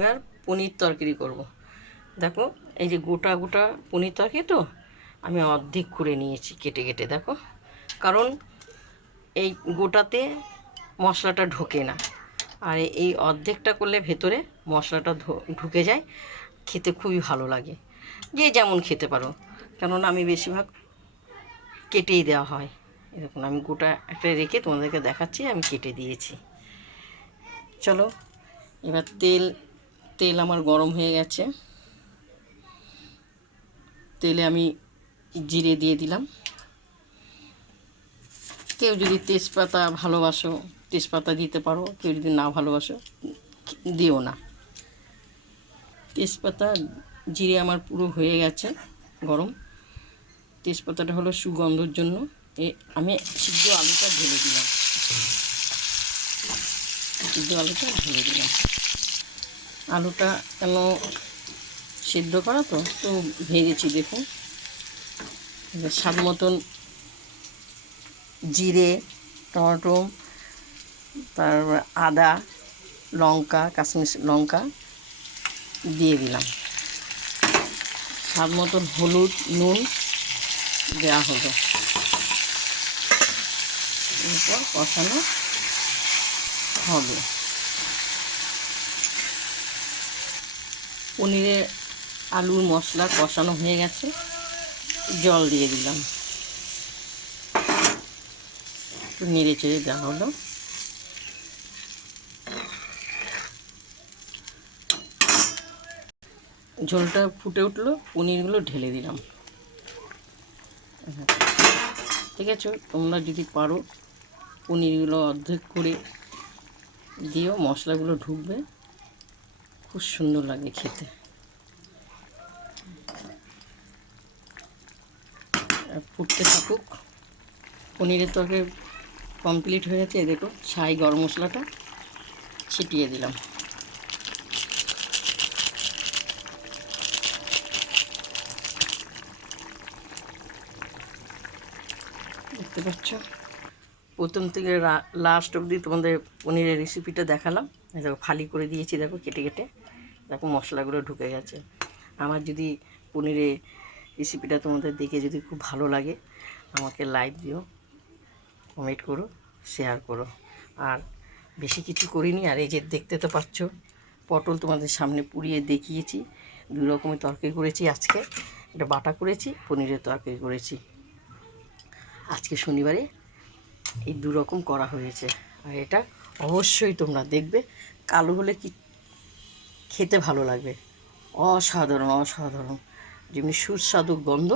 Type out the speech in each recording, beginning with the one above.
এবার পনির তরকারি করব। দেখো এই যে গোটা গোটা পনির তরকারি তো আমি অর্ধেক করে নিয়েছি কেটে কেটে। দেখো, কারণ এই গোটাতে মশলাটা ঢোকে না, আর এই অর্ধেকটা করলে ভেতরে মশলাটা ঢুকে যায়, খেতে খুবই ভালো লাগে। যে যেমন খেতে পারো, কেননা আমি বেশিরভাগ কেটেই দেওয়া হয়। এরকম আমি গোটা একটা রেখে তোমাদেরকে দেখাচ্ছি, আমি কেটে দিয়েছি। চলো এবার তেল আমার গরম হয়ে গেছে। তেলে আমি জিরে দিয়ে দিলাম। কেউ যদি তেজপাতা ভালোবাসো তেজপাতা দিতে পারো, কেউ যদি না ভালোবাসো দিও না। তেজপাতা জিরে আমার পুরো হয়ে গেছে গরম। তেজপাতাটা হলো সুগন্ধর জন্য। আমি সিদ্ধ আলুটা ঢেলে দিলাম। আলুটা কেন সিদ্ধ করা তো ভেজেছি। দেখুন, স্বাদ মতন জিরে, টমেটো, তারপর আদা, লঙ্কা, কাশ্মীর লঙ্কা দিয়ে দিলাম। স্বাদ মতন হলুদ, নুন দেওয়া হলো। এরপর কষানো হবে। পনিরে আলুর মশলা কষানো হয়ে গেছে, জল দিয়ে দিলাম। একটু নেড়ে চেড়ে দেওয়া হলো। ঝোলটা ফুটে উঠলো, পনিরগুলো ঢেলে দিলাম। ঠিক আছে, তোমরা যদি পারো পনিরগুলো অর্ধেক করে দিও, মশলাগুলো ঢুকবে, খুব সুন্দর লাগে খেতে। ফুটতে থাকুক। পনিরের তরকারি কমপ্লিট হয়ে গেছে। দেখো, ছাই গরম মশলাটা ছিটিয়ে দিলাম। দেখতে পাচ্ছ, প্রথম থেকে লাস্ট অবধি তোমাদের পনিরের রেসিপিটা দেখালাম। দেখো ফালি করে দিয়েছি, দেখো কেটে কেটে। দেখো মশলাগুলো ঢুকে গেছে। আমার যদি পনিরের রেসিপিটা তোমাদের দেখে যদি খুব ভালো লাগে, আমাকে লাইক দিও, কমেন্ট করো, শেয়ার করো। আর বেশি কিছু করিনি। আর এই যে দেখতে তো পাচ্ছ, পটল তোমাদের সামনে পুড়িয়ে দেখিয়েছি। দুই রকমের তরকারি করেছি আজকে। এটা বাটা করেছি, পনিরের তরকারি করেছি। আজকে শনিবারে এই দু রকম করা হয়েছে। আর এটা অবশ্যই তোমরা দেখবে। কালো হলে কি খেতে ভালো লাগবে, অসাধারণ অসাধারণ। যেমনি সুস্বাদু গন্ধ,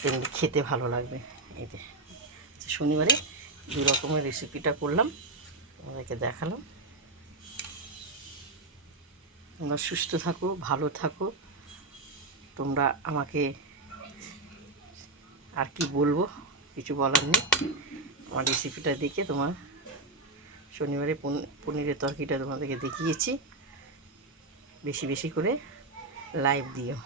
তেমনি খেতে ভালো লাগবে। এই যে শনিবারে দু রকমের রেসিপিটা করলাম, তোমাদেরকে দেখালাম। তোমরা সুস্থ থাকো, ভালো থাকো। তোমরা আমাকে আর কি বলবো, কিছু বলার নেই। আমার রেসিপিটা দেখে তোমার শনিবারে পনিরের তরকারিটা তোমাদেরকে দেখিয়েছি। বেশি বেশি করে লাইক দিও।